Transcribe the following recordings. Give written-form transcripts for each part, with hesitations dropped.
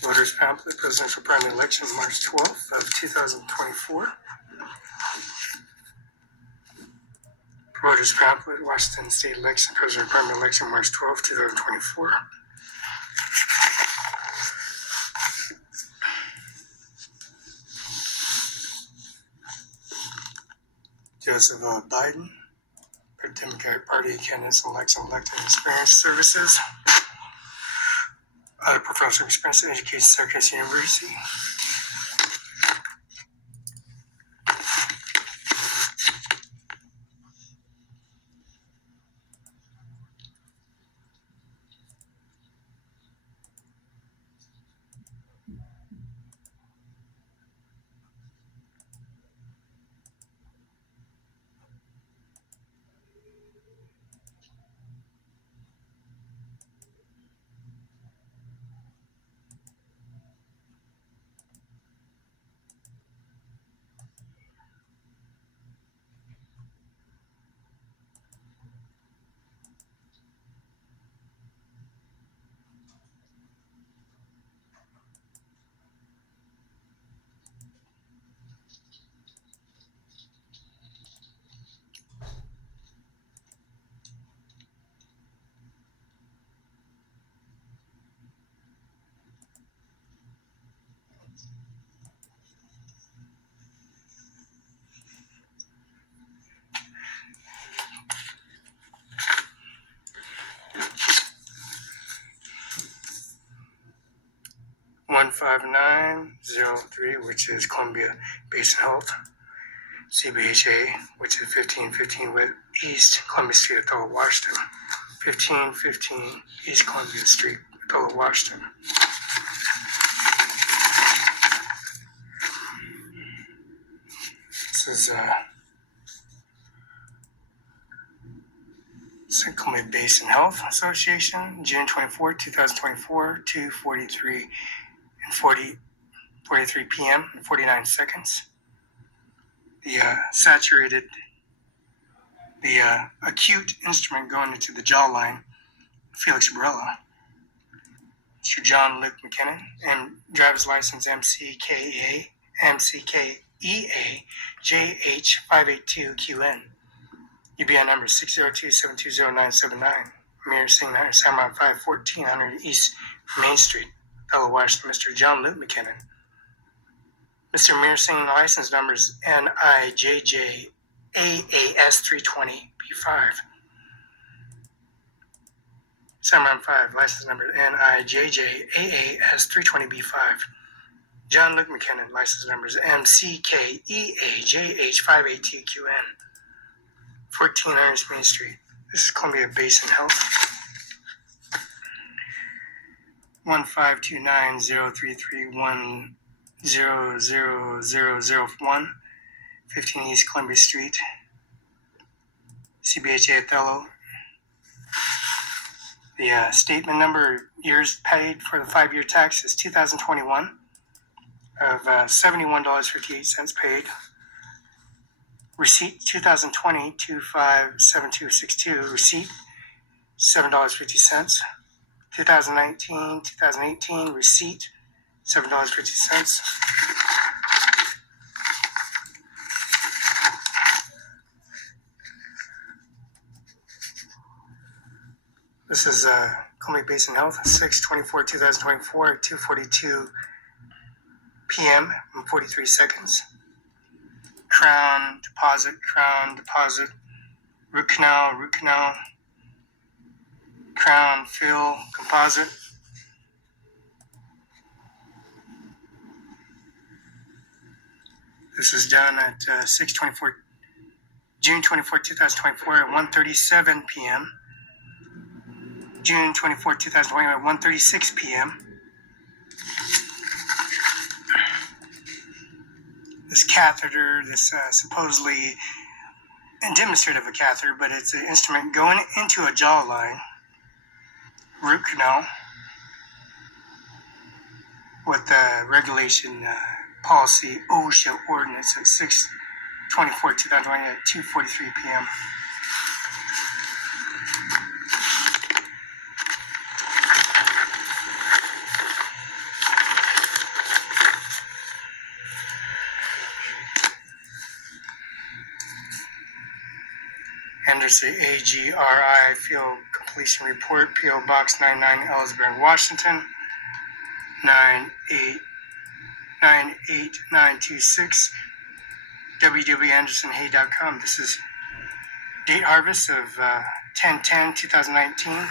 Voters pamphlet, presidential primary election, March 12th of 2024. Voters pamphlet, Washington State election, presidential primary election, March 12th, 2024. Joseph Biden, for Democratic Party candidates, election, elected experience services. Other professional experience in education, Syracuse University. $15903, which is Columbia Basin Health. CBHA, which is 1515 East Columbia Street, Othello, Washington. 1515 East Columbia Street, Othello, Washington. This is Columbia Basin Health Association, June 24, 2024, 2:43 and 43 p.m. and 49 seconds. The acute instrument going into the jawline, Felix Barela. Mr. John Luke McKinnon, and driver's license MCKEA JH582QN. UBI number 602-720-979. Mir Singh, Saman 5, 1400 East Main Street, Othello, Washington. Mr. John Luke McKinnon. Mr. Mir Singh, license numbers NIJJ AAS320B5. Saman 5, license number NIJJ AAS320B5. John Luke McKinnon, license numbers MCKEAJH582QN. 1400 Main Street. This is Columbia Basin Health. 1529033100001, 15 East Columbia Street. CBHA Othello. The statement number years paid for the 5-year tax is 2021 of $71.58 paid. Receipt 2020 257262. Receipt $7.50. 2018 receipt $7.50. This is Columbia Basin Health, 6/24/2024 at 2:42 p.m. and 43 seconds. Crown deposit, root canal, crown fill, composite. This was done at June 24, 2024 at 1:37 p.m. June 24, 2020 at 1:36 p.m. This catheter, this supposedly demonstrative of a catheter, but it's an instrument going into a jawline, root canal, with the regulation policy OSHA ordinance at 6/24/2020 at 2:43 p.m. Anderson AGRI Field Completion Report, P.O. Box 99, Ellsbury, Washington, 98926, www.andersonhay.com. This is date harvest of 10/10/2019.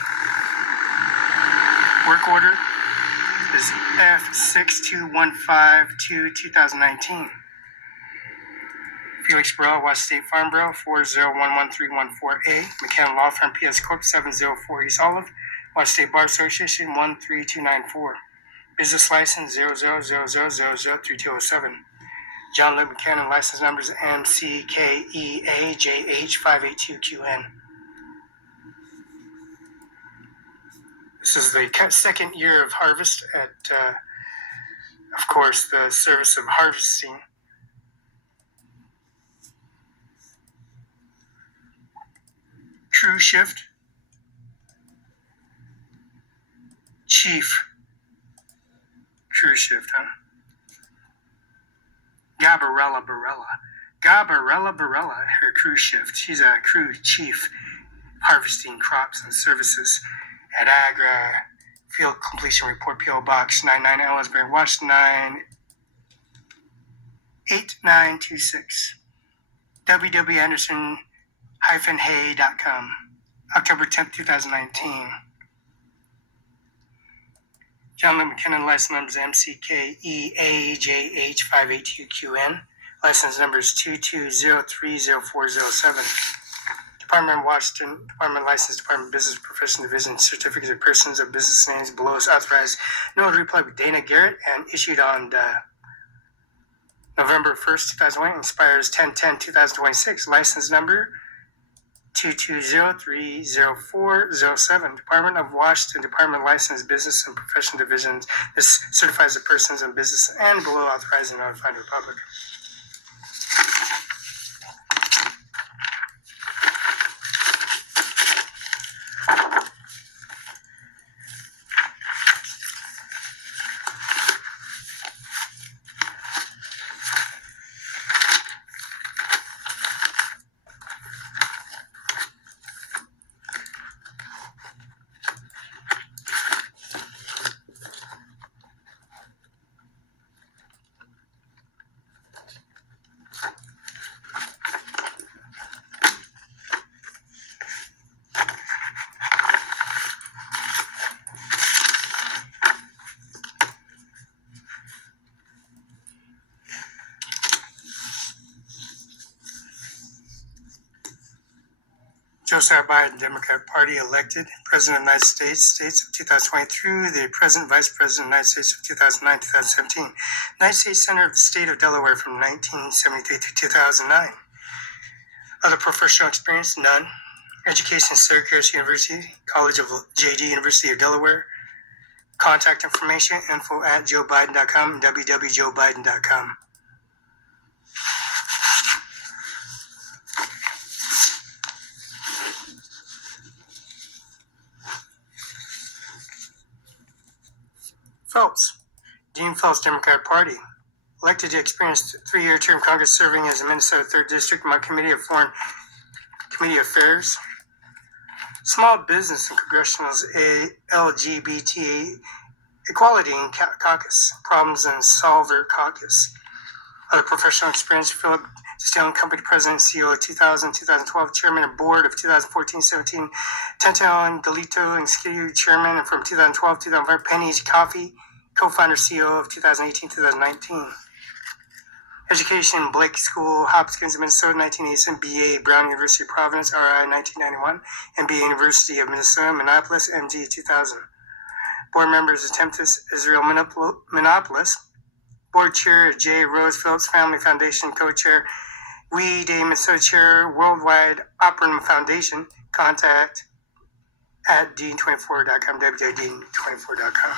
Work order is F62152/2019. Felix Barela, West State Farm Bureau, 4011314A, McCann Law Firm, PS Corp. 704 East Olive, West State Bar Association, 13294. Business license 0000003207. John Luke McCann, license numbers MCKEAJH582QN. This is the second year of harvest at, of course, the service of harvesting. Crew shift, chief, crew shift, huh? Barela, her crew shift. She's a crew chief, harvesting crops and services at Agra Field Completion Report, P.O. Box 99, Ellsbury, Washington, 98926. www.anderson-hay.com. October 10th, 2019. John Luke McKinnon, license numbers MCKEAJH582QN. License numbers 220304007. Department of Washington, Department License, Department of Business Profession Division, Certificates of Persons of Business Names below is authorized. Notary public Dana Garrett and issued on November 1st, 2001, expires 10/10/2026. License number 220304007. Department of Washington, Department License, Business and Profession Divisions. This certifies the persons in business and below authorized and notified the public. Josiah Biden, Democrat Party, elected President of the United States of 2020 through the present Vice President of the United States of 2009-2017. United States Senator of the State of Delaware from 1973 to 2009. Other professional experience, none. Education, Syracuse University, College of JD, University of Delaware. Contact information, info@joebiden.com and www.joebiden.com. Phelps, Dean Phelps, Democrat Party, elected to experience 3-year term Congress serving as a Minnesota 3rd District, Committee of Foreign Committee Affairs, Small Business and Congressional LGBT Equality and Caucus, Problems and Solver Caucus. Other professional experience, Philip Distilled Company President, CEO of 2000-2012, Chairman of Board of 2014-17, Tentel and Galito and Executive Chairman from 2012-2005, Penny's Coffee, Co-founder, CEO of 2018-2019. Education, Blake School, Hopkins, Minnesota, 1987. BA, Brown University, Providence, RI, 1991. MBA, University of Minnesota, Minneapolis, MD, 2000. Board members, Temptus Israel Minneapolis. Board Chair, J. Rose Phillips Family Foundation, Co-Chair, We Day Minnesota Chair, Worldwide Opera Foundation. Contact at dean24.com, www.dean24.com.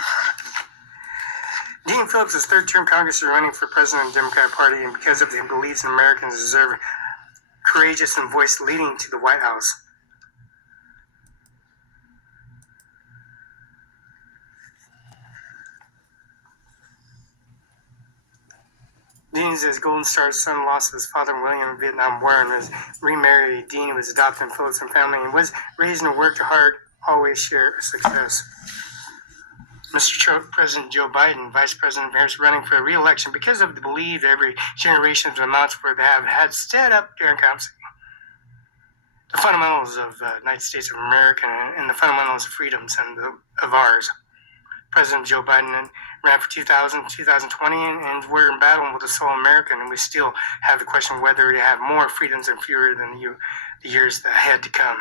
Dean Phillips' third-term Congress is running for president of the Democratic Party, and because of his beliefs in Americans deserve courageous and voice leading to the White House. Dean is his Golden Star's son, lost his father William in the Vietnam War, and was remarried. Dean was adopted in Phillips and family and was raised and worked hard, always share success. Mr. President Joe Biden, Vice President Harris, running for re-election because of the belief every generation of the amounts where they have had stood up during council. The fundamentals of the United States of America and the fundamentals of freedoms and of ours. President Joe Biden ran for 2020, and we're in battle with the soul American, and we still have the question whether to have more freedoms and fewer than the years that had to come.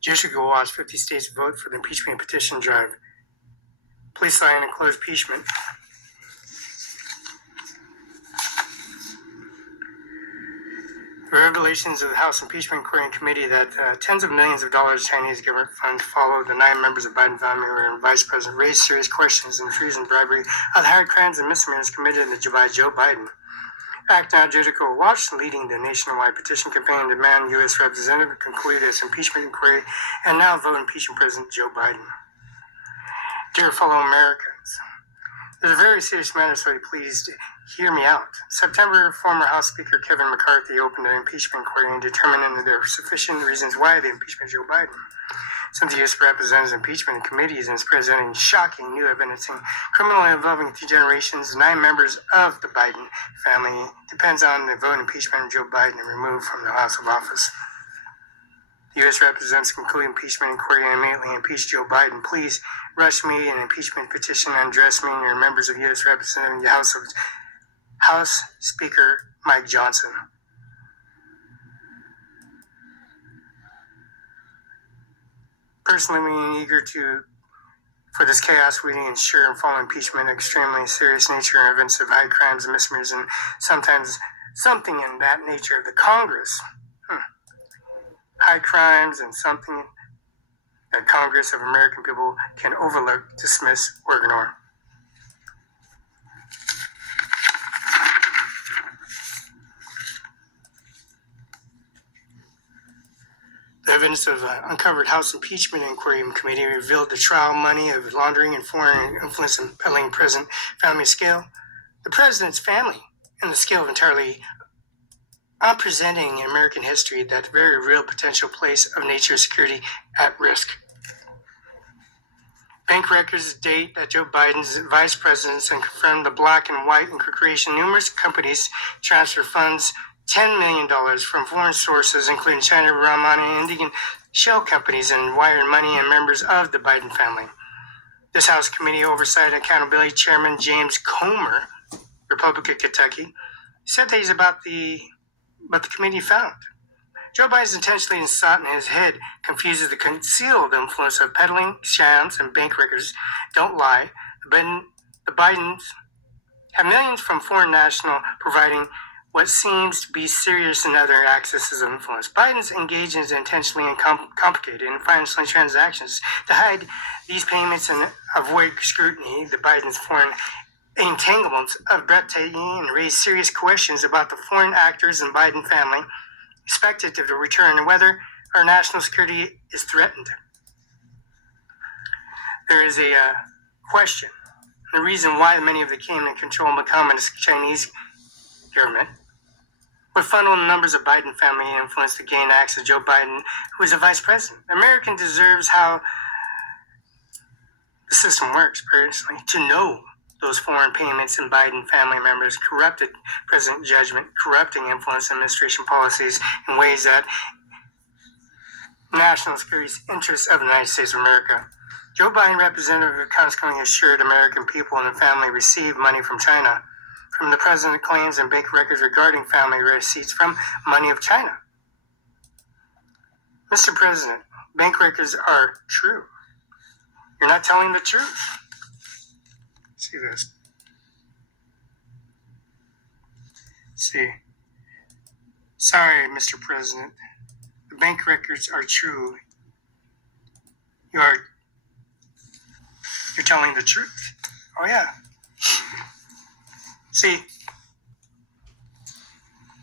Judiciary will watch 50 states vote for the impeachment petition drive. Please sign and close impeachment. The revelations of the House Impeachment Inquiry Committee that tens of millions of dollars Chinese government funds followed the 9 members of Biden family and Vice President raised serious questions and treason, bribery, other high crimes and misdemeanors committed by Joe Biden. Act Now Judicial Watch, leading the nationwide petition campaign to demand U.S. Representative conclude its impeachment inquiry and now vote impeaching President Joe Biden. Dear fellow Americans, there's a very serious matter, so please hear me out. September, former House Speaker Kevin McCarthy opened an impeachment inquiry and determined that there were sufficient reasons why the impeachment of Joe Biden. Since the U.S. Representatives Impeachment Committees is presenting shocking new evidence criminally involving 2 generations, 9 members of the Biden family, depends on the vote impeachment of Joe Biden and removed from the House of Office. The U.S. Representatives conclude impeachment inquiry and immediately impeach Joe Biden. Please rush me an impeachment petition and address me and your members of U.S. Representative the House Speaker Mike Johnson. Personally, we are eager for this chaos, we ensure and follow impeachment extremely serious nature and events of high crimes and misdemeanors, and sometimes something in that nature of the Congress. High crimes and something that Congress of American people can overlook, dismiss, or ignore. The evidence of uncovered House Impeachment Inquiry Committee revealed the trial money of laundering and foreign influence in peddling President family scale, the President's family, and the scale of entirely presenting in American history that very real potential place of national security at risk. Bank records date that Joe Biden's vice presidents and confirmed the black and white and creation numerous companies transfer funds $10 million from foreign sources, including China, Iran, and Indian shell companies, and wired money and members of the Biden family. This House Committee Oversight and Accountability Chairman James Comer, Republican Kentucky, said that he's about the committee found. Joe Biden's intentionally sought in his head confuses the concealed influence of peddling shams and bank records don't lie. The Bidens have millions from foreign national providing what seems to be serious and other accesses of influence. Biden's engages intentionally and complicated in financial transactions to hide these payments and avoid scrutiny. The Biden's foreign entanglements of breathtaking and raise serious questions about the foreign actors and Biden family expected to return and whether our national security is threatened. There is a question. The reason why many of them came to control the communist Chinese government would funnel numbers of Biden family influence to gain access to Joe Biden, who is a vice president. American deserves how the system works, personally, to know those foreign payments and Biden family members corrupted president judgment, corrupting influence administration policies in ways that national security interests of the United States of America. Joe Biden, representative, consequently assured American people and the family received money from China. From the president claims and bank records regarding family receipts from money of China. Mr. President, bank records are true. You're not telling the truth. See this. See. Sorry, Mr. President. The bank records are true. You're telling the truth. Oh, yeah. See,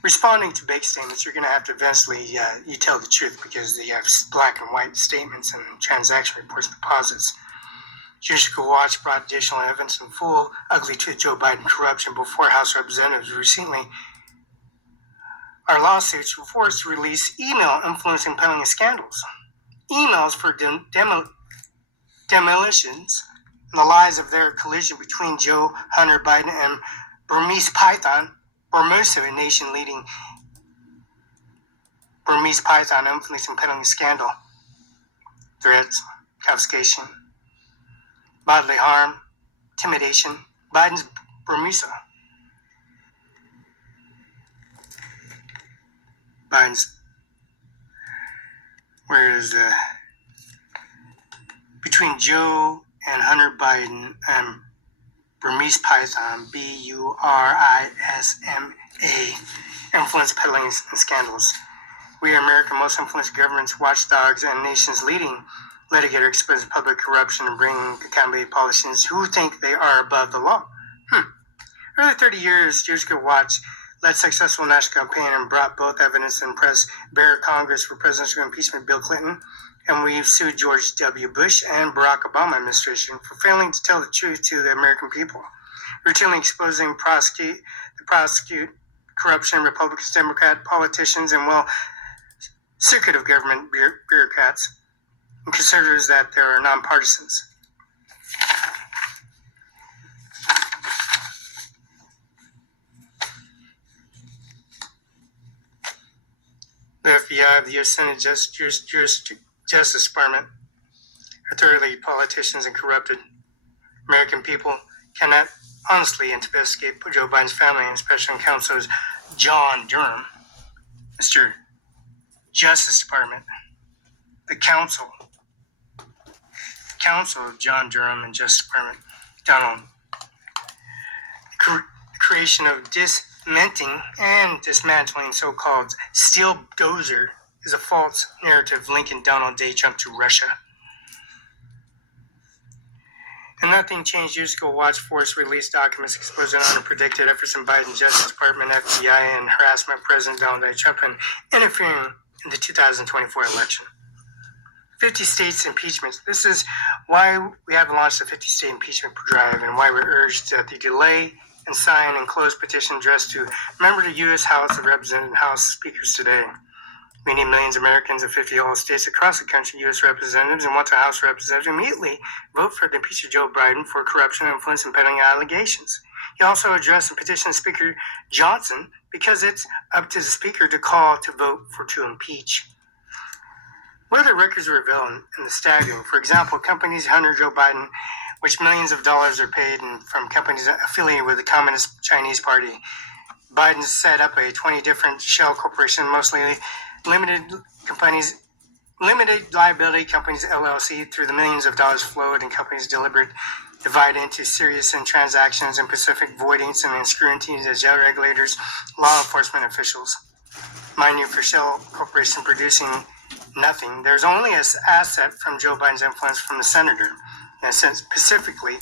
responding to bank statements, you're going to have to eventually, you tell the truth because they have black and white statements and transaction reports and deposits. Judicial Watch brought additional evidence in full ugly to Joe Biden corruption before House Representatives recently. Our lawsuits were forced to release email influencing peddling scandals. Emails for demolitions and the lies of their collision between Joe Hunter Biden and Burmese Python, Burmese, a nation-leading Burmese Python influencing peddling scandal, threats, confiscation, bodily harm, intimidation, Biden's Burmese. Biden's, whereas between Joe and Hunter Biden and Burmese Python, BURISMA, influence peddling and scandals. We are America's most influenced governments, watchdogs, and nation's leading litigator exposing public corruption and bringing accountability politicians who think they are above the law. Early 30 years, Judicial Watch led successful national campaign and brought both evidence and press bare Congress for presidential impeachment Bill Clinton, and we've sued George W. Bush and Barack Obama administration for failing to tell the truth to the American people, routinely exposing prosecute corruption, Republicans, Democrat politicians, and secretive government bureaucrats and conservatives that they are nonpartisans. The FBI, the U.S. Senate Justice Department are thoroughly politicians and corrupted. American people cannot honestly investigate Joe Biden's family and Special Counsel John Durham, Mr. Justice Department, the Counsel of John Durham and Justice Department, Donald. Creation of dismantling and dismantling so-called steel dozer is a false narrative linking Donald J. Trump to Russia. And nothing changed. Years ago, Watch Force released documents exposing unpredicted efforts in Biden's Justice Department, FBI, and harassment of President Donald J. Trump and interfering in the 2024 election. 50 states impeachment. This is why we have launched the 50-state impeachment drive and why we urged that the delay and sign and close petition addressed to members of the U.S. House of Representatives and House Speakers today. We need millions of Americans in 50 all states across the country, U.S. representatives, and want the House representatives immediately vote for the impeachment of Joe Biden for corruption, influence, and peddling allegations. He also addressed and petitioned Speaker Johnson because it's up to the Speaker to call to vote to impeach. What other records are revealed in the staggering? For example, companies Hunter Joe Biden, which millions of dollars are paid from companies affiliated with the Communist Chinese Party. Biden set up 20 different shell corporations, mostly limited liability companies, LLC, through the millions of dollars flowed and companies divided into serious and transactions and Pacific voidings and scrutinies as regulators, law enforcement officials. Mind you, for Shell Corporation producing nothing, there's only an asset from Joe Biden's influence from the senator, in a sense, specifically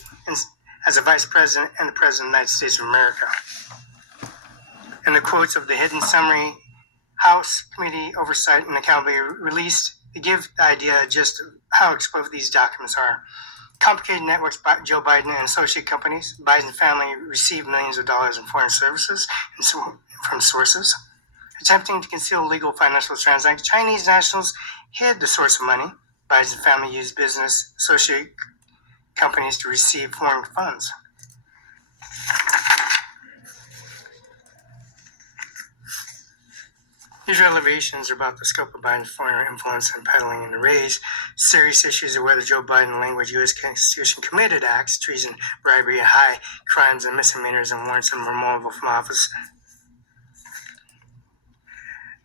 as a vice president and the president of the United States of America. And the quotes of the hidden summary House Committee Oversight and Accountability released to give the idea just how exposed these documents are. Complicated networks by Joe Biden and associate companies. Biden's family received millions of dollars in foreign services from sources. Attempting to conceal illegal financial transactions, Chinese nationals hid the source of money. Biden's family used business associate companies to receive foreign funds. These revelations are about the scope of Biden's foreign influence and peddling and raise serious issues of whether Joe Biden language U.S. Constitution committed acts, treason, bribery, high crimes and misdemeanors, and warrants him removal from office.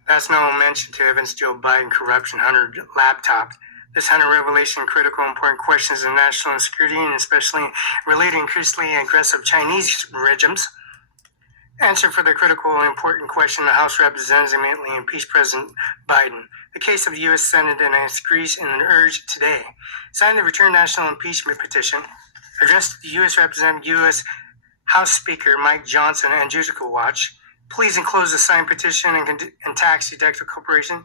That's no mention to evidence Joe Biden corruption, Hunter laptop. This Hunter revelation critical important questions of national security and especially related increasingly aggressive Chinese regimes. Answer for the critical and important question the House Representatives immediately impeach President Biden. The case of the U.S. Senate and its Greece and an urge today. Sign the return national impeachment petition. Addressed to the U.S. Representative, U.S. House Speaker Mike Johnson and Judicial Watch. Please enclose the signed petition and tax deductible corporation,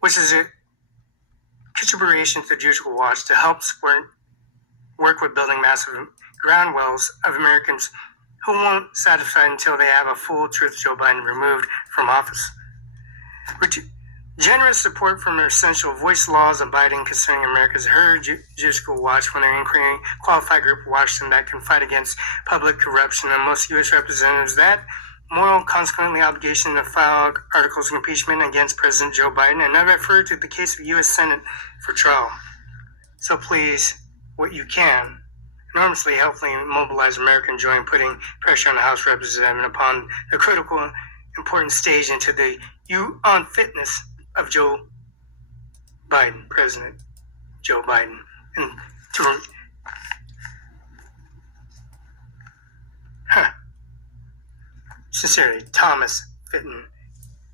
which is a contribution to the Judicial Watch to help work with building massive ground wells of Americans who won't satisfy until they have a full truth Joe Biden removed from office. Generous support from their essential voice laws of Biden concerning America's heard Judicial Watch when their inquiry qualified group in Washington that can fight against public corruption and most U.S. representatives that moral consequently obligation to file articles of impeachment against President Joe Biden and not refer to the case of the U.S. Senate for trial. So please, what you can, enormously helpfully mobilize American joy in putting pressure on the House Representative and upon the critical important stage into the unfitness of Joe Biden, President Joe Biden, and to sincerely, Thomas Fitton,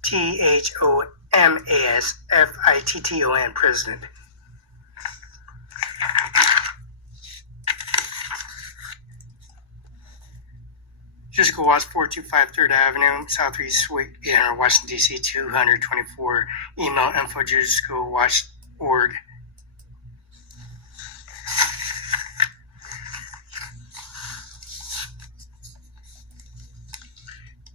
THOMASFITTON, President. Judicial Watch 425 3rd Avenue, Southeast Suite 800, Washington, D.C. 224. Email info@judicialwatch.org.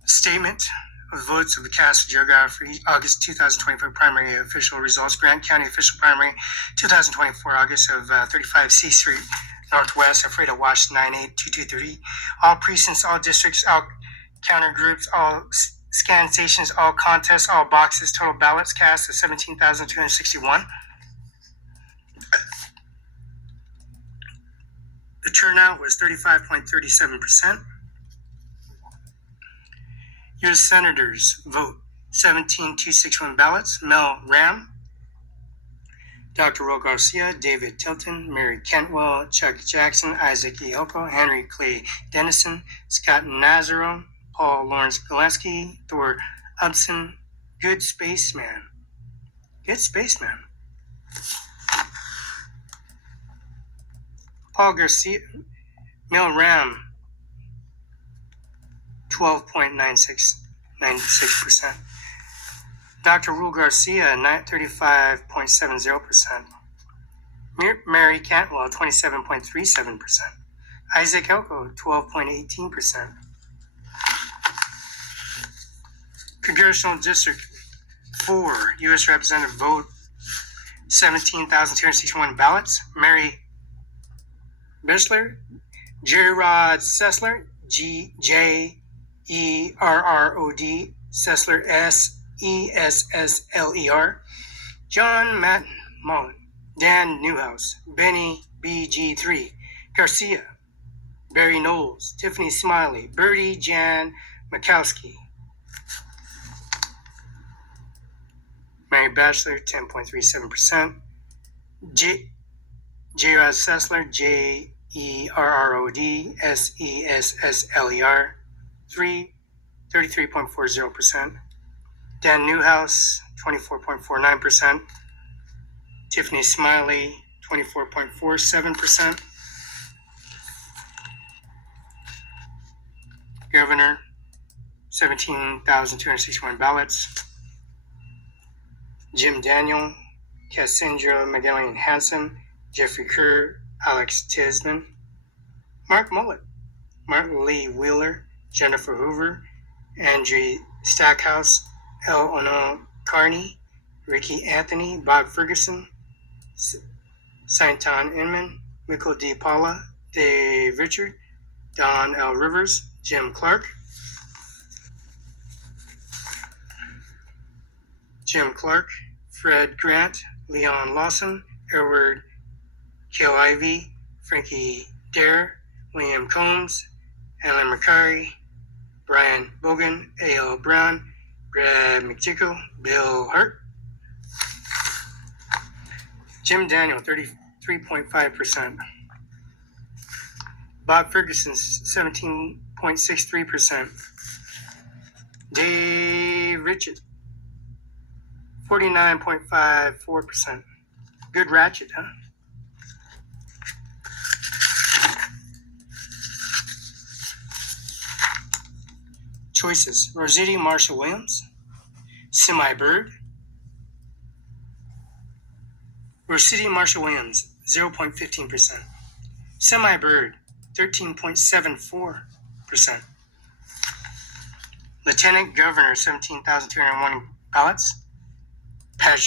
Statement of votes of the cast of geography, August 2024 primary official results. Grant County official primary, 2024 August of 35 C Street, Northwest, Alfredo, Washington, 982230. All precincts, all districts, all counter groups, all scan stations, all contests, all boxes, total ballots cast of 17,261. The turnout was 35.37%. U.S. Senators vote 17,261 ballots. Mel Ram, Dr. Ro Garcia, David Tilton, Mary Cantwell, Chuck Jackson, Isaac E. Elko, Henry Clay Dennison, Scott Nazaro, Paul Lawrence Gillespie, Thor Upson, Good Spaceman. Good Spaceman. Paul Garcia, Mel Ram, 12.96%. Dr. Rule Garcia, 35.70%. Mary Cantwell, 27.37%. Isaac Elko, 12.18%. Congressional District 4, U.S. Representative vote 17,261 ballots. Mary Bessler, Jerry Rod Sessler, Jerrod Sessler, Sessler, John Matt Mullen, Dan Newhouse, Benny BG3, Garcia, Barry Knowles, Tiffany Smiley, Bertie Jan Makowski, Mary Bachelor, 10.37%, Jerrod Sessler, Jerrod Sessler, 33.40%. Dan Newhouse, 24.49%. Tiffany Smiley, 24.47%. Governor, 17,261 ballots. Jim Daniel, Cassandra Magdalene Hanson, Jeffrey Kerr, Alex Tisman, Mark Mullet, Martin Lee Wheeler, Jennifer Hoover, Andrew Stackhouse, L. Ono Carney, Ricky Anthony, Bob Ferguson, Sainton Inman, Michael D. Paula, Dave Richard, Don L. Rivers, Jim Clark, Fred Grant, Leon Lawson, Edward Kill Ivy, Frankie Dare, William Combs, Alan McCurry, Brian Bogan, A.L. Brown, Brad McTickle, Bill Hurt, Jim Daniel, 33.5%. Bob Ferguson, 17.63%. Dave Richard, 49.54%. Good ratchet, huh? Choices: Rossetti Marshall Williams, Semi-Bird. Rossetti Marshall Williams, 0.15%. Semi-Bird, 13.74%. Lieutenant Governor, 17,201 ballots. Pat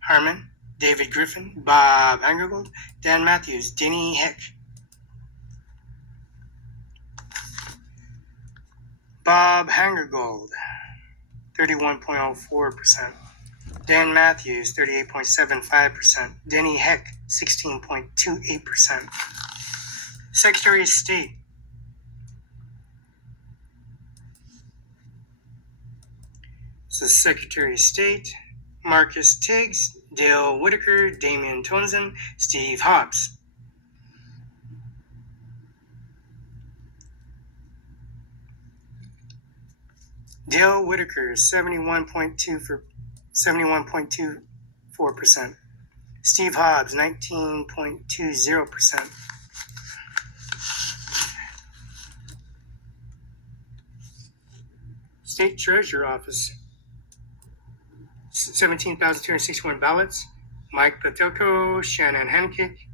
Harmon, David Griffin, Bob Angergold, Dan Matthews, Denny Heck. Bob Hangergold, 31.04%. Dan Matthews, 38.75%. Denny Heck, 16.28%. Secretary of State. This is Secretary of State: Marcus Tiggs, Dale Whitaker, Damian Tonson, Steve Hobbs. Dale Whitaker, 71.24%. Steve Hobbs, 19.20%. State Treasurer Office, 17,261 ballots. Mike Patelko, Shannon Henkick,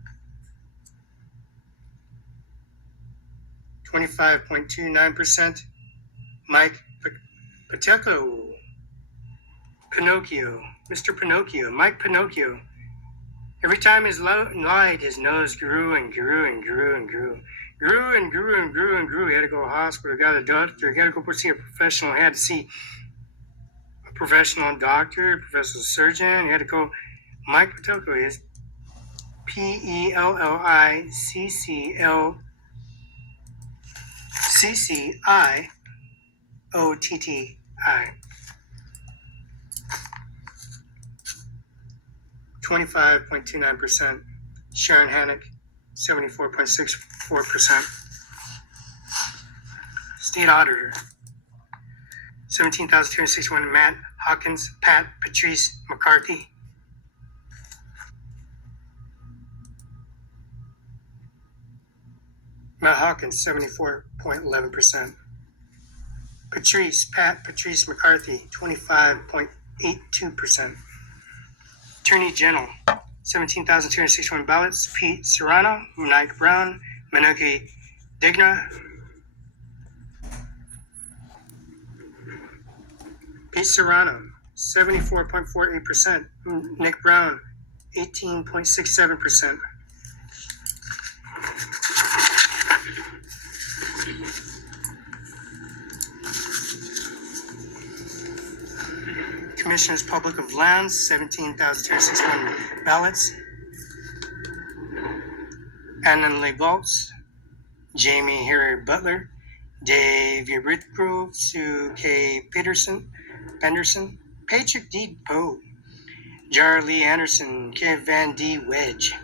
25.29%. Mike Patelko, Pinocchio, Mr. Pinocchio, Mike Pinocchio. Every time he lied, his nose grew and grew and grew and grew. Grew and grew and grew and grew. He had to go to the hospital, got a doctor, he had to go see a professional, he had to see a professional doctor, professional surgeon, he had to go. Mike Patelko is Pellicciotti. 25.29%. Sharon Hannock, 74.64%. State Auditor, 17,261. Matt Hawkins, Pat Patrice McCarthy. Matt Hawkins, 74.11%. Pat Patrice McCarthy, 25.82%. Attorney General, 17,261 ballots. Pete Serrano, Mike Brown, Manuki Digna. Pete Serrano, 74.48%. Nick Brown, 18.67%. Commissioners Public of Lands, 17,261 ballots. Annan Lee Baltz, Jamie Harry Butler, Dave Whitgrove, Sue K. Penderson, Patrick D. Poe, Jarlee Anderson, Kev Van D. Wedge.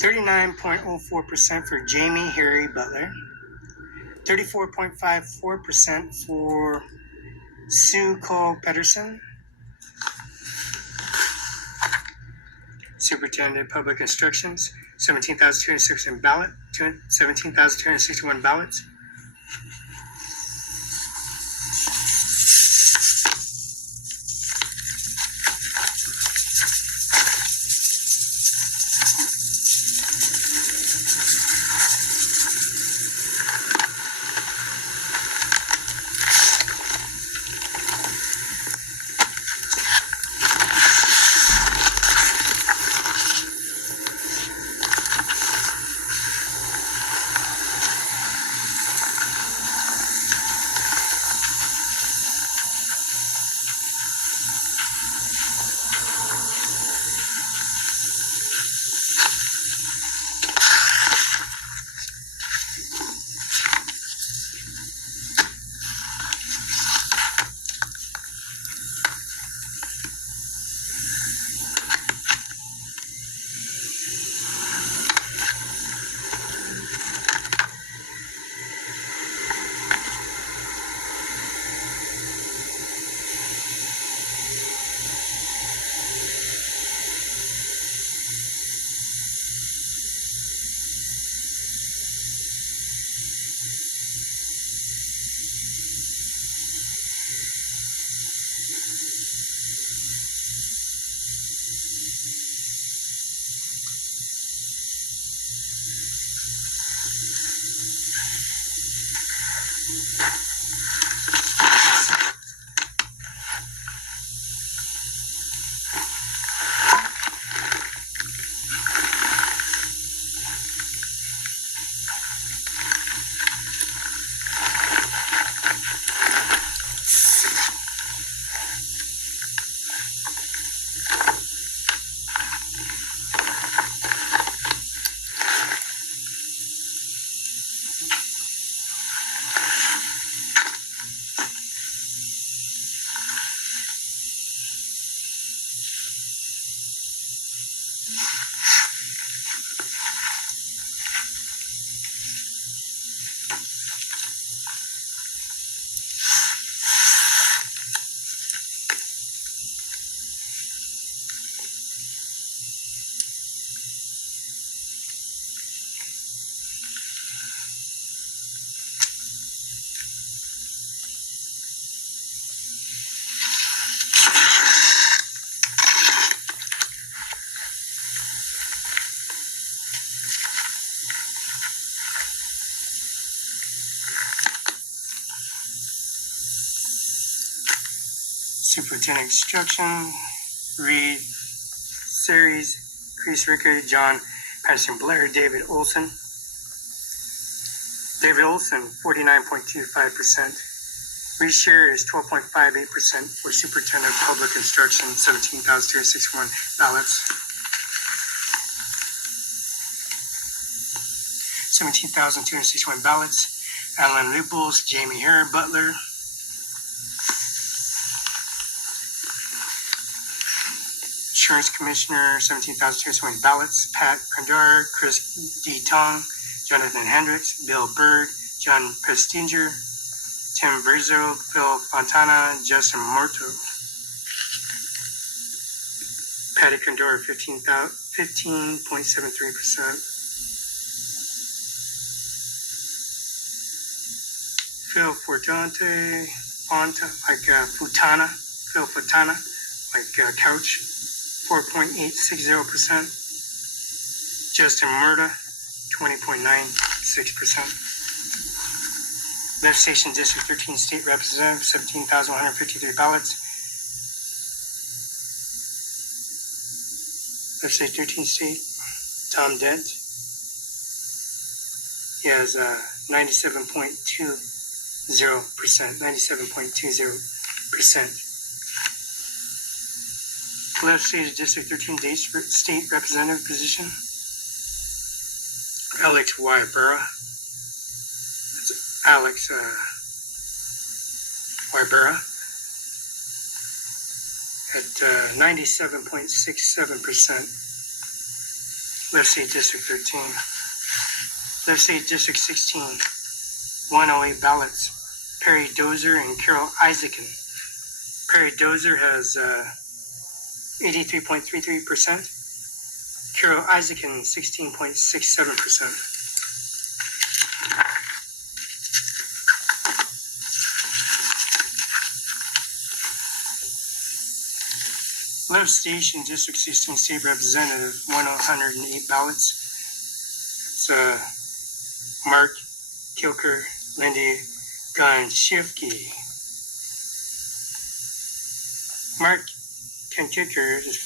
39.04% for Jamie Harry Butler. 34.54% for Sue Cole Pedersen. Superintendent of Public Instructions, 17,261 ballots. Superintendent Instruction, Reed, Series, Chris Ricker, John Patterson Blair, David Olson. David Olson, 49.25%. Reed share is 12.58% for Superintendent of Public Instruction, 17,261 ballots. 17,261 ballots. Alan Lubles, Jamie Hare, Butler. Insurance Commissioner, 17,220 ballots. Pat Kandar, Chris D. Tong, Jonathan Hendricks, Bill Bird, John Prestinger, Tim Verzo, Phil Fontana, Justin Morto. Patty Kandar, 15.73%. Phil Fortunate, Futana, Phil Fontana, couch. 4.860%. Justin Murda, 20.96%. Left Station District 13 State Representative, 17,153 ballots. Left Station 13 State, Tom Dent. He has 97.20%. 97.20%. Left State District 13 State Representative position, Alex Y. Barela. That's Alex Y. Barela at 97.67%. Left State District 13. Left State District 16, 108 ballots. Perry Dozer and Carol Isaacson. Perry Dozer has 83.33%. Carol Isaacson, 16.67%. Left Station District 16 State Representative, 108 ballots. It's Mark Kilker, Lindy Gonshifke. Mark Kilker is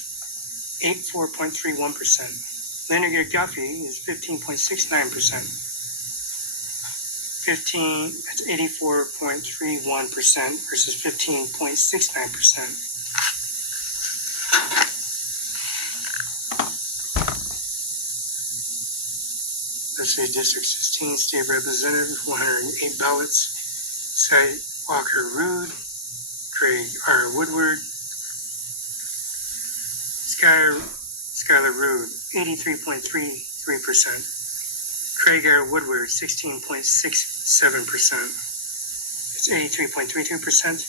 84.31%. Leonard Guffey is 15.69%. That's 84.31% versus 15.69%. Let's say District 16 State Representative, 108 ballots. Cy Walker Rude, Craig R. Woodward, Skylar Rude, 83.33%. Craig R. Woodward, 16.67%. It's 83.32%.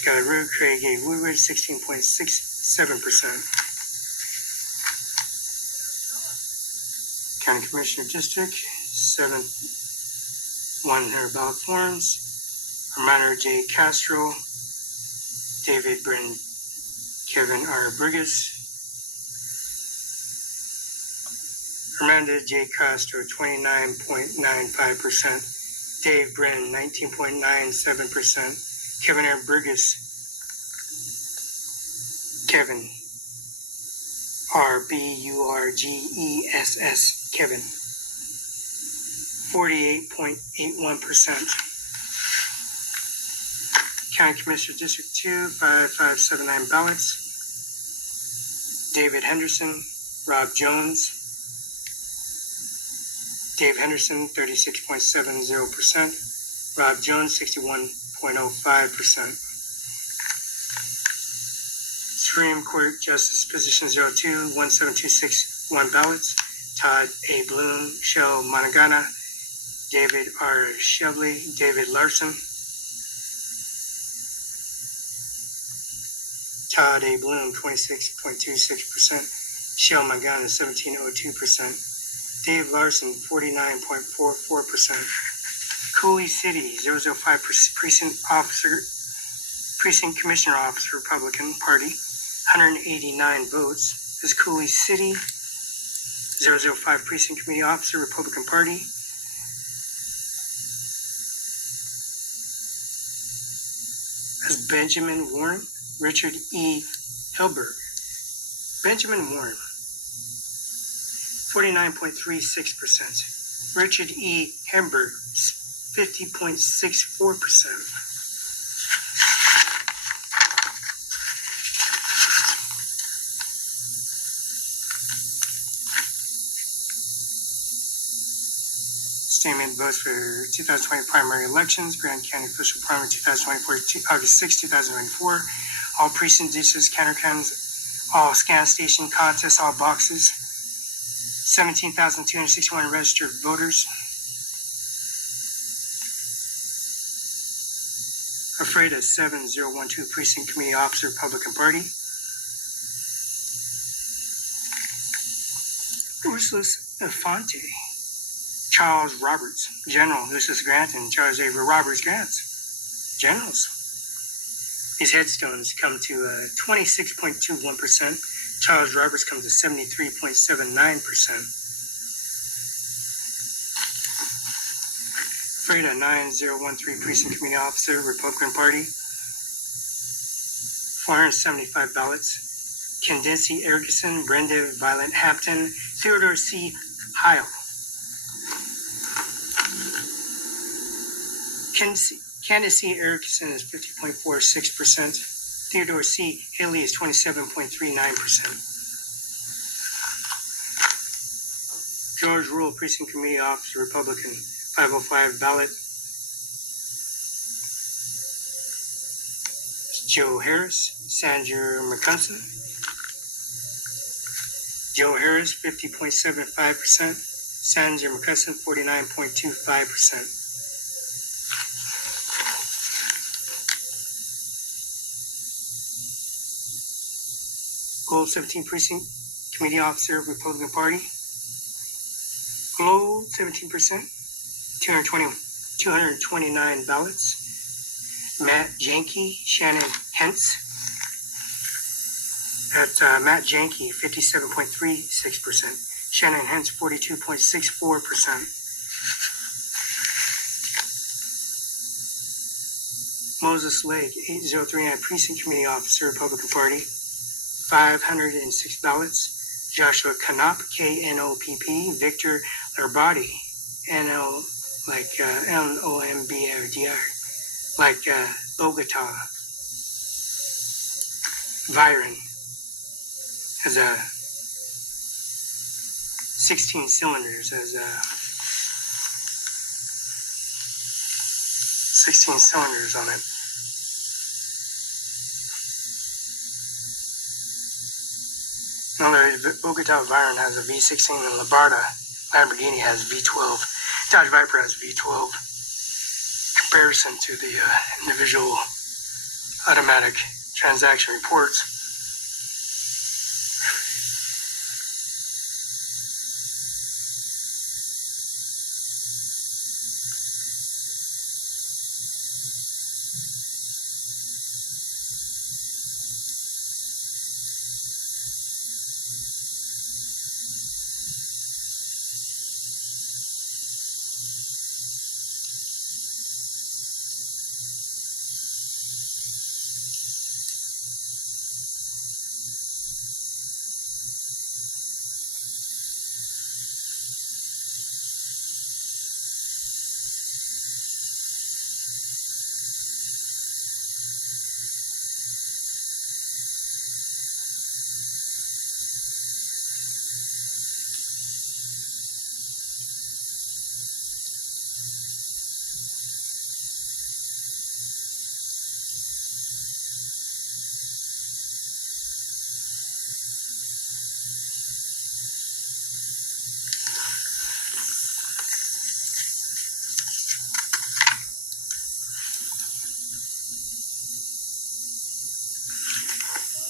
Skylar Rude, Craig A. Woodward, 16.67%. County Commissioner District, 100 ballot forms. Armando J. Castro, David Brennan, Kevin R. Burgess. Armando J. Castro, 29.95%. Dave Brennan, 19.97%. Kevin R. Burgess, Kevin, R-B-U-R-G-E-S-S, Kevin, 48.81%. County Commissioner District 2, 5579 ballots. David Henderson, Rob Jones. Dave Henderson, 36.70%. Rob Jones, 61.05%. Supreme Court Justice Position 02, 17261 ballots. Todd A. Bloom, Shel Managana, David R. Shevley, David Larson. Todd A. Bloom, 26.26%. Shel Managana, 17.02%. Dave Larson, 49.44%. Cooley City, 005 Precinct Commissioner Office, Republican Party, 189 votes. This is Cooley City, 005 Precinct Committee Officer, Republican Party. That's Benjamin Warren, Richard E. Helberg. Benjamin Warren, 49.36%. Richard E. Helberg, 50.64%. Statement votes for 2020 primary elections, Grand County Official Primary 2024, August 6, 2024. All precinct districts, counter-counts, all scan station contests, all boxes. 17,261 registered voters. Afreda 7012 Precinct Committee Officer, Republican Party. Ursulus Infante. Charles Roberts, General Ulysses Grant and Charles Avery Roberts Grants, generals. These headstones come to 26.21%. Charles Roberts comes to 73.79%. Freda 9013 Precinct Committee Officer, Republican Party, 475 ballots. Candace Erickson, Brenda Violet Hampton, Theodore C. Heil. Candace Erickson is 50.46%. Theodore C. Haley is 27.39%. George Rule, Precinct Committee Officer, Republican, 505 ballot. Joe Harris, Sandra McCunson. Joe Harris, 50.75%. Sandra McCunson, 49.25%. Gold 17 Precinct Committee Officer, Republican Party. Gold 17%, 229 ballots. Matt Janke, Shannon Hentz. That's Matt Janke, 57.36%. Shannon Hentz, 42.64%. Moses Lake, 8039 Precinct Committee Officer, Republican Party. 506 ballots. Joshua Knopp, K-N-O-P-P. Victor Larbadi, N-L, like L-O-M-B-R-D-R, like Bogota. Viren has 16 cylinders, 16 cylinders on it. Bogota Viren has a V16 and Lamborghini has V12. Dodge Viper has V12. Comparison to the individual automatic transaction reports.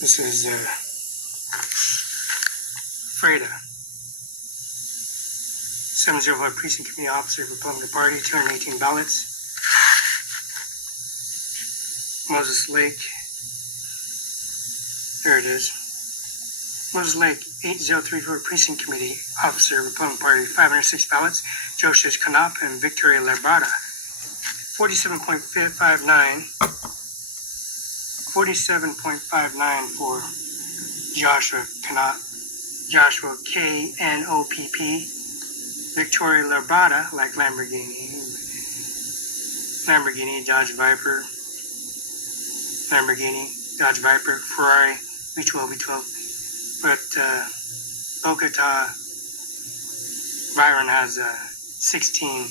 This is Freda, 705 Precinct Committee Officer, Republican Party, 218 ballots. Moses Lake, there it is. Moses Lake, 8034 Precinct Committee Officer, Republican Party, 506 ballots. Joseph Canop and Victoria Labrada, 47.59 for Joshua Canop, Joshua K-N-O-P-P, Victoria Labrada, like Lamborghini, Dodge Viper, Ferrari, V12. But Bogota Byron has 16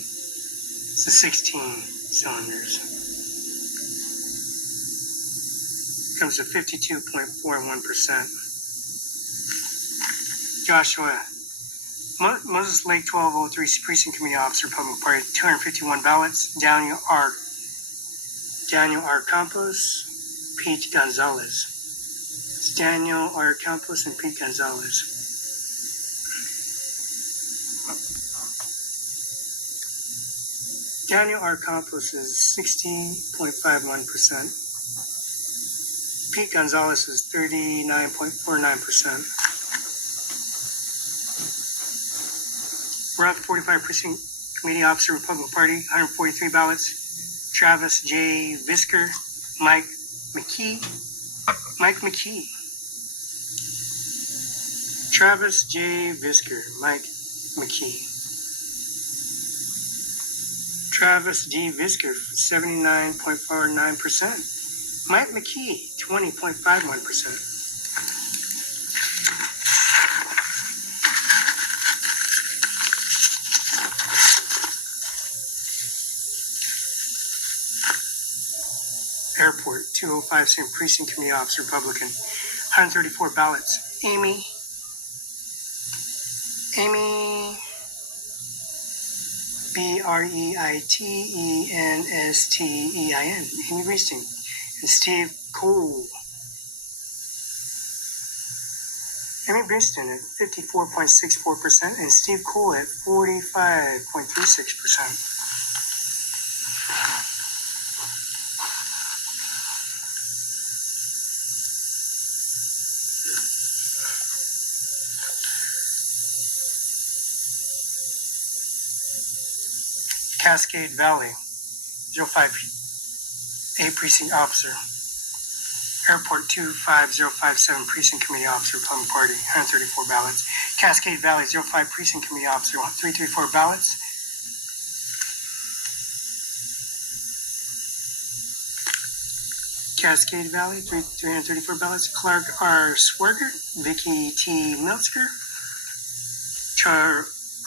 cylinders. Comes to 52.41%. Joshua Moses Lake, 1203 Precinct Committee Officer, Republican Party, 251 ballots. Daniel R. Campos, Pete Gonzalez. It's Daniel R. Campos and Pete Gonzalez. Daniel R. Campos is 60.51%. Pete Gonzalez is 39.49%. Roth, 45 Precinct Committee Officer, Republican Party, 143 ballots. Travis J. Visker, Mike McKee. Travis J. Visker, Mike McKee. Travis D. Visker, 79.49%. Mike McKee, 20.51%. Airport, 205 St. Precinct Committee Officer, Republican, 134 ballots. Amy Breitenstein, Amy Breitenstein, and Steve Cole. Amy Breitenstein at 54.64% and Steve Cole at 45.36%. Cascade Valley, 05A Precinct Officer. Airport, 25057 Precinct Committee Officer, Republican Party, 134 ballots. Cascade Valley, 05 Precinct Committee Officer, 334 ballots. Cascade Valley, 334 ballots. Clark R. Swigert, Vicky T. Miltzker.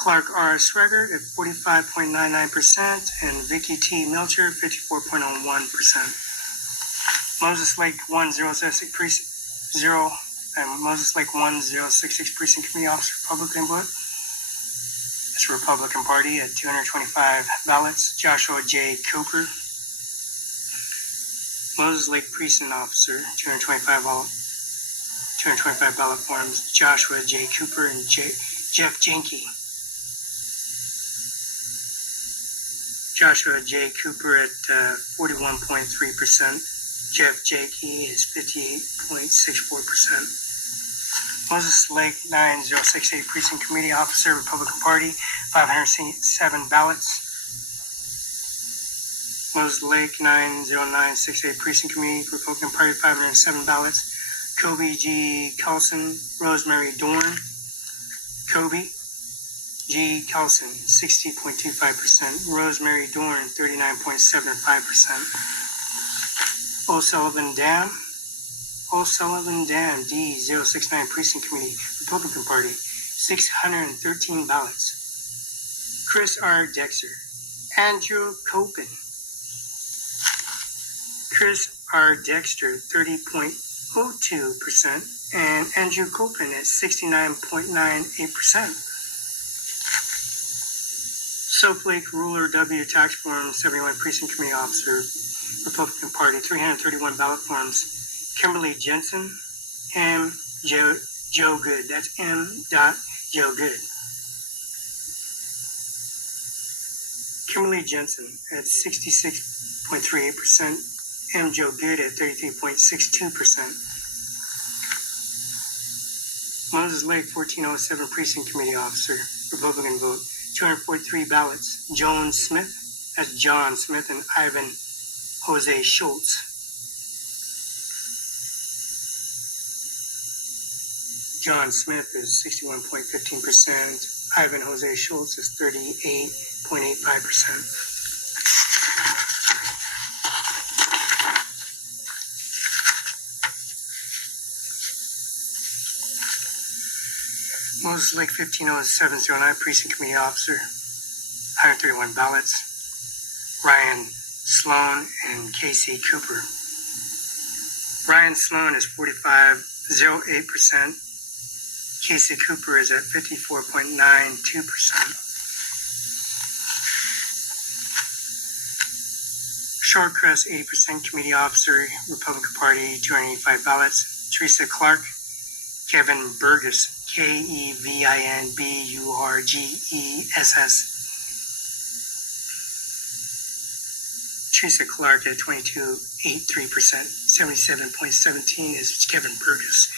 Clark R. Swigert at 45.99% and Vicky T. Milcher, 54.01%. Moses Lake 1066 Precinct 0 and Moses Lake 1066 Precinct Committee Officer, Republican vote. It's Republican Party at 225 ballots. Joshua J. Cooper. Moses Lake Precinct Officer, 225 ballot forms. Joshua J. Cooper and Jeff Jenke. Joshua J. Cooper at 41.3%. Jeff Jenke is 58.64%. Moses Lake 9068 Precinct Committee Officer, Republican Party, 507 ballots. Moses Lake 90968 Precinct Committee, Republican Party, 507 ballots. Kobe G. Carlson, Rosemary Dorn. Kobe G. Carlson, 60.25%. Rosemary Dorn, 39.75%. O'Sullivan Dam, D. 069 Precinct Committee, Republican Party, 613 ballots. Chris R. Dexter, Andrew Copen. Chris R. Dexter, 30.02%, and Andrew Copen at 69.98%. Soap Lake Ruler W. Tax Form 71 Precinct Committee Officer, Republican Party, 331 ballot forms. Kimberly Jensen, M. Joe Good. That's M. Joe Good. Kimberly Jensen at 66.38%. M. Joe Good at 33.62%. Moses Lake, 1407 Precinct Committee Officer, Republican vote, 243 ballots. Joan Smith, that's John Smith, and Ivan Jose Schultz. John Smith is 61.15%. Ivan Jose Schultz is 38.85%. Moses Lake, 150709 Precinct Committee Officer, 131 ballots. Ryan Sloan and Casey Cooper. Ryan Sloan is 45.08%. Casey Cooper is at 54.92%. Shortcrest, 80% Committee Officer, Republican Party, 285 ballots. Teresa Clark, Kevin Burgess, KEVINBURGESS. Teresa Clark at 22.83%. 77.17 is Kevin Burgess.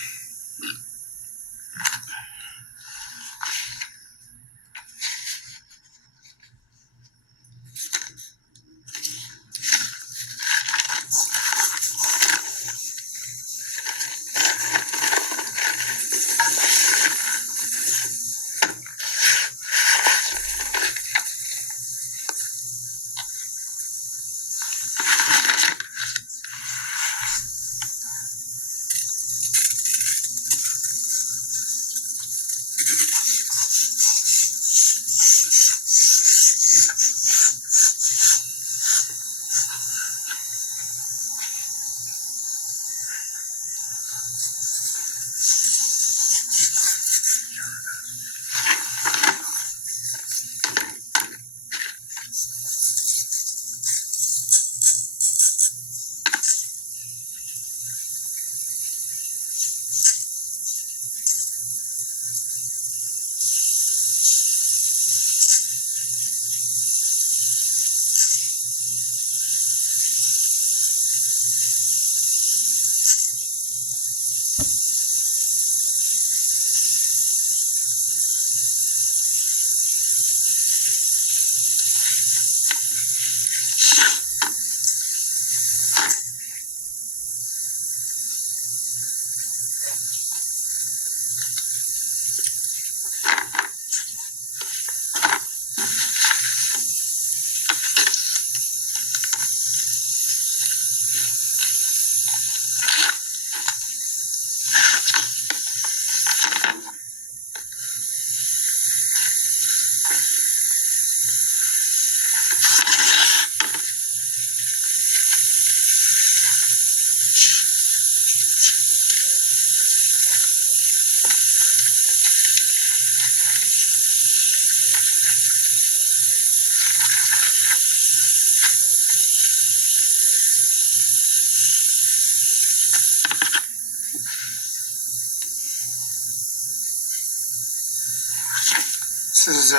This is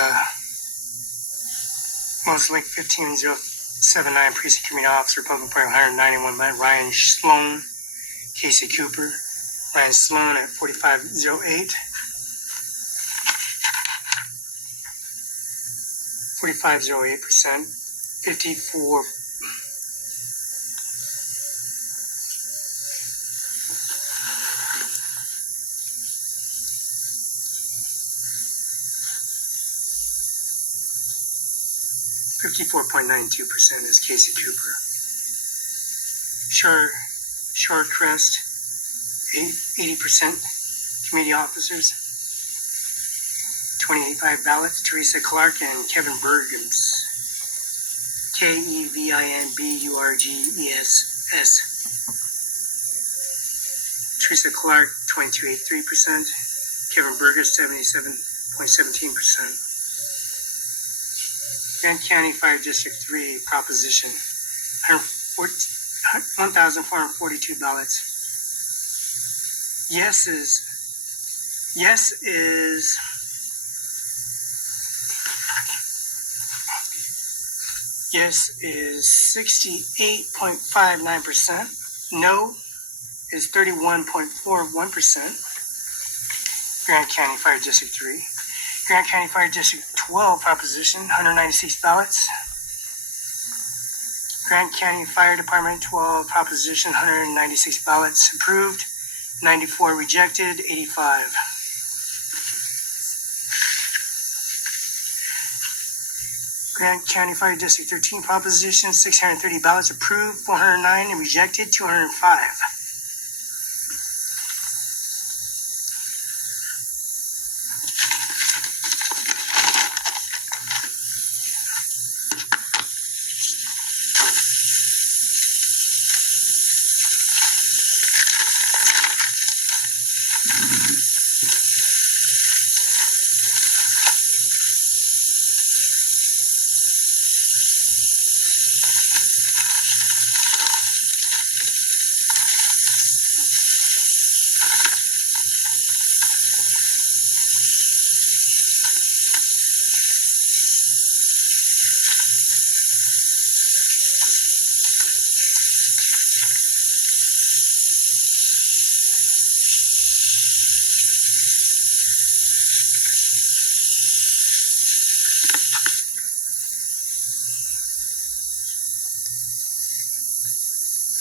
Moses Lake, 15079 Precinct Committee Officer, Republican Party, 191 by Ryan Sloan, Casey Cooper. Ryan Sloan at 45.08. 45.08%. 54. .92% is Casey Cooper. Shortcrest, 80% committee officers, 25 ballots. Teresa Clark and Kevin Burgess, KEVINBURGESS. Teresa Clark, 22.83%. Kevin Burgess, 77.17%. Grant County Fire District 3 Proposition, 1,442 ballots. Yes is 68.59%. No is 31.41%. Grant County Fire District 3. Grant County Fire District 12 proposition, 196 ballots. Grant County Fire Department 12 proposition, 196 ballots approved, 94 rejected, 85. Grant County Fire District 13 proposition, 630 ballots approved, 409 and rejected, 205.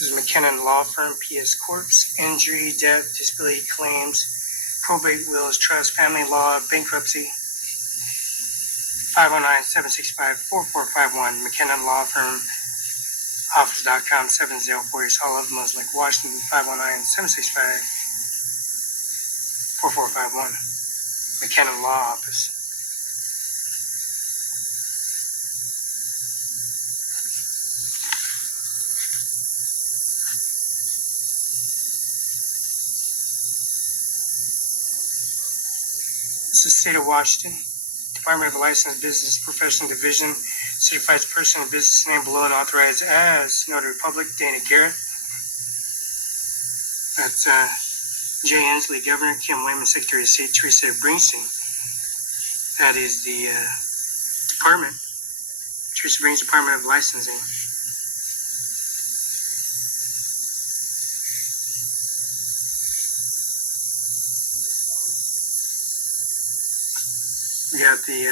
This is McKinnon Law Firm, P.S. Corp. Injury, death, disability claims, probate wills, trust, family law, bankruptcy. 509-765-4451. McKinnon Law Firm, office.com, 704 East Olive, Lake, Washington. 509-765-4451. McKinnon Law Office. This is State of Washington. Department of Licensed Business Professional Division certifies person and business name below and authorized as Notary Public Dana Garrett. That's Jay Inslee, Governor, Kim Wayman, Secretary of State, Teresa Springsteen. That is the department. Teresa Springsteen, Department of Licensing. We got the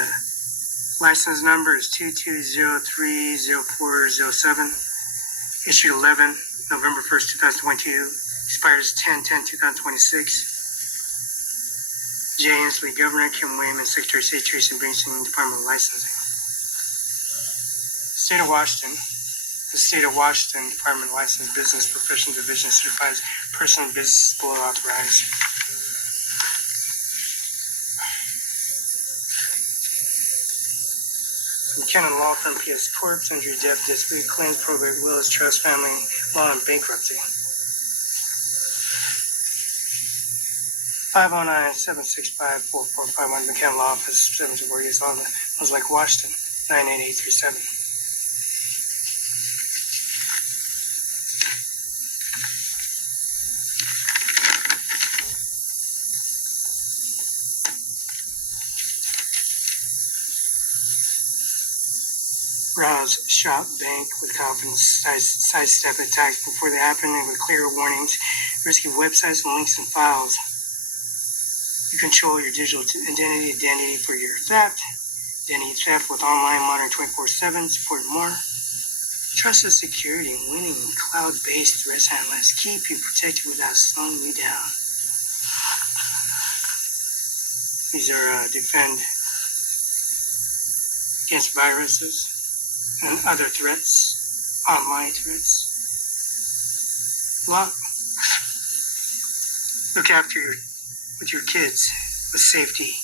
license number is 22030407. Issued 11 November 1st, 2022. Expires 10/10/2026. Jay Inslee, Governor, Kim Wayman, Secretary of State, Teresa Springsteen, Department of Licensing. State of Washington. The State of Washington Department of Licensed Business Professional Division certifies person and business below authorized. McKinnon Law Firm, P.S. Corp. Injury, death, disability claims, probate wills, trust, family law, and bankruptcy. 509-765-4451. McKinnon Law Office, 704 East Olive, Lake, Washington. 98837. Browse, shop, bank with confidence, sidestep attacks before they happen and with clear warnings, risky websites and links and files. You control your digital identity for your identity theft with online monitoring 24/7, support and more. Trusted security and winning cloud-based threat analysts keep you protected without slowing you down. These are defend against viruses and other threats, online threats. Look after your kids with safety.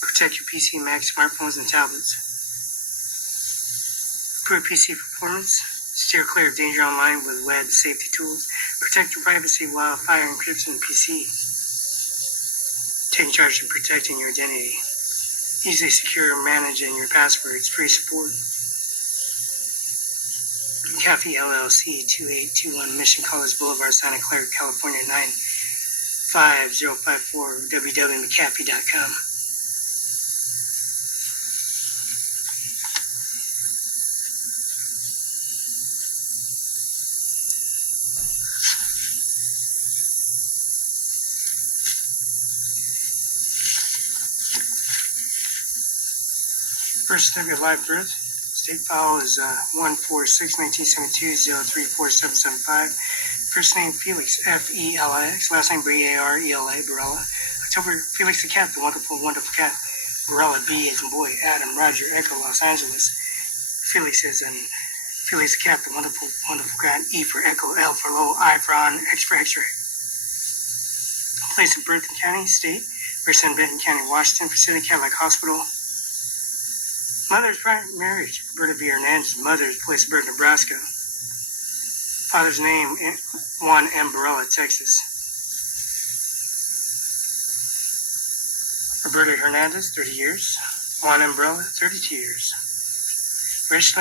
Protect your PC, Mac, smartphones, and tablets. Improve PC performance. Steer clear of danger online with web safety tools. Protect your privacy while fire encryption the PC. Take charge of protecting your identity. Easily secure managing your passwords. Free support. McAfee LLC, 2821 Mission College Boulevard, Santa Clara, California, 95054, www.mcafee.com. Birth certificate of live birth. State file is 146-1972-034775. First name Felix, F-E-L-I-X. Last name B-A-R-E-L-A, Barela. October, Felix the cat, the wonderful, wonderful cat. Barela, B as in boy, Adam, Roger, Echo, Los Angeles. Felix is in Felix the cat, the wonderful, wonderful cat. E for Echo, L for Low, I for On, X for X-ray. Place of birth and county, state. Birth in Benton County, Washington. Facility, Cadillac Hospital. Mother's marriage, Roberta V. Hernandez. Mother's place of birth, Nebraska. Father's name, Juan M. Barela, Texas. Roberta Hernandez, 30 years. Juan M. Barela, 32 years. Registered